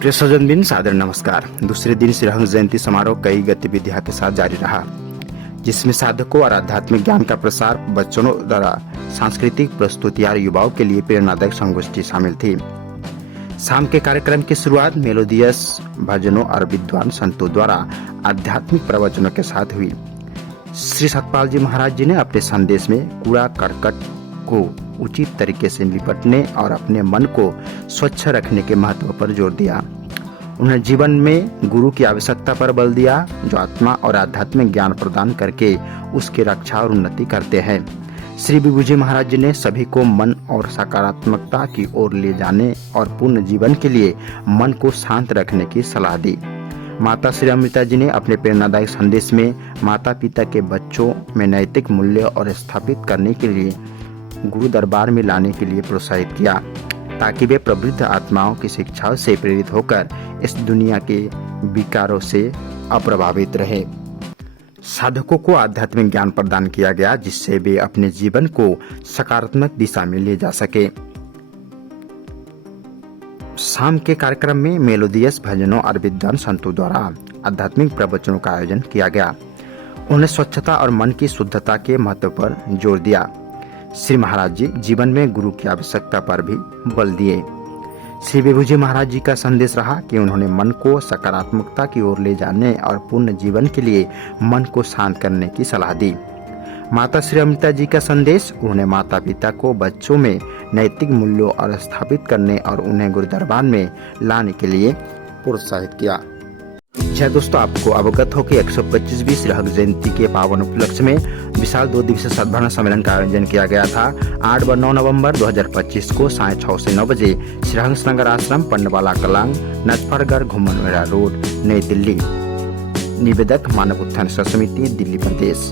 प्रिय सज्जनबिन सादर नमस्कार। दूसरे दिन श्रीहंस जयंती समारोह कई गतिविधियों के साथ जारी रहा, जिसमें साधकों और आध्यात्मिक ज्ञान का प्रसार, बच्चों द्वारा सांस्कृतिक प्रस्तुतियां, युवाओं के लिए प्रेरणादायक संगोष्ठी शामिल थी। शाम के कार्यक्रम की शुरुआत मेलोडियस भजनों और विद्वान संतों द्वारा आध्यात्मिक प्रवचनों के साथ हुई। श्री सतपाल जी महाराज जी ने अपने संदेश में कूड़ा करकट को उचित तरीके से निपटने और अपने मन को स्वच्छ रखने के महत्व पर जोर दिया। उन्होंने जीवन में गुरु की आवश्यकता पर बल दिया, जो आत्मा और आध्यात्मिक ज्ञान प्रदान करके उसकी रक्षा और उन्नति करते हैं। श्री विभू जी महाराज जी ने सभी को मन और सकारात्मकता की ओर ले जाने और पूर्ण जीवन के लिए मन को शांत रखने की सलाह दी। माता श्री अमृता जी ने अपने प्रेरणादायक संदेश में माता पिता के बच्चों में नैतिक मूल्य और स्थापित करने के लिए गुरु दरबार में लाने के लिए प्रोत्साहित किया, ताकि वे प्रवृत्त आत्माओं की शिक्षाओं से प्रेरित होकर इस दुनिया के विकारों से अप्रभावित रहे। साधकों को आध्यात्मिक ज्ञान प्रदान किया गया, जिससे वे अपने जीवन को सकारात्मक दिशा में ले जा सके। शाम के कार्यक्रम में मेलोडियस भजनों और विद्वान संतों द्वारा आध्यात्मिक प्रवचनों का आयोजन किया गया। उन्होंने स्वच्छता और मन की शुद्धता के महत्व पर जोर दिया। श्री महाराज जी जीवन में गुरु की आवश्यकता पर भी बल दिए। श्री विभू जी महाराज जी का संदेश रहा कि उन्होंने मन को सकारात्मकता की ओर ले जाने और पूर्ण जीवन के लिए मन को शांत करने की सलाह दी। माता श्री अमृता जी का संदेश, उन्होंने माता पिता को बच्चों में नैतिक मूल्यों और स्थापित करने और उन्हें गुरु दरबार में लाने के लिए प्रोत्साहित किया। जय दोस्तों, आपको अवगत हो कि 125वीं श्रीहंस जयंती के पावन उपलक्ष्य में विशाल 2 दिवसीय सद्भावना सम्मेलन का आयोजन किया गया था। 8 व 9 नवंबर 2025 को 6:30 से 9 बजे श्रीहंस नगर आश्रम, पंडवाला कलांग, नजफरगढ़, घुमनवेरा रोड, नई दिल्ली। निवेदक मानव उत्थान समिति, दिल्ली प्रदेश।